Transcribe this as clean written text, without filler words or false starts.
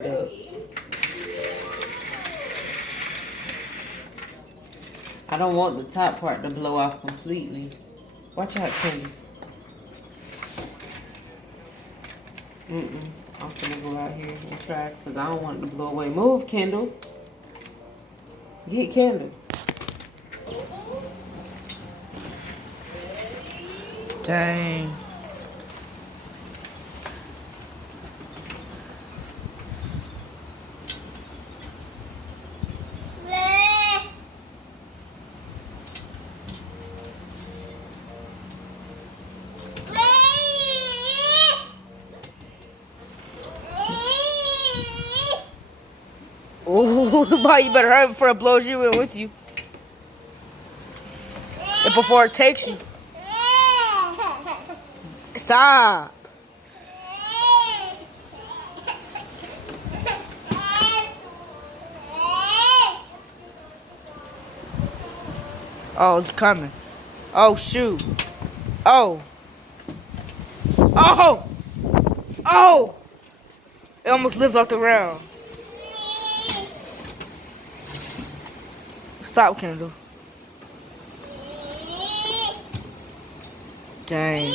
Up. I don't want the top part to blow off completely. Watch out, Kendall. I'm gonna go out here and try because I don't want it to blow away. Move, Kendall. Get Kendall. Dang. Oh, boy, you better hurry before it blows you in with you. And before it takes you. Stop. Oh, it's coming. Oh, shoot. Oh. Oh. Oh. It almost lives off the ground. Stop, Kendall. Dang.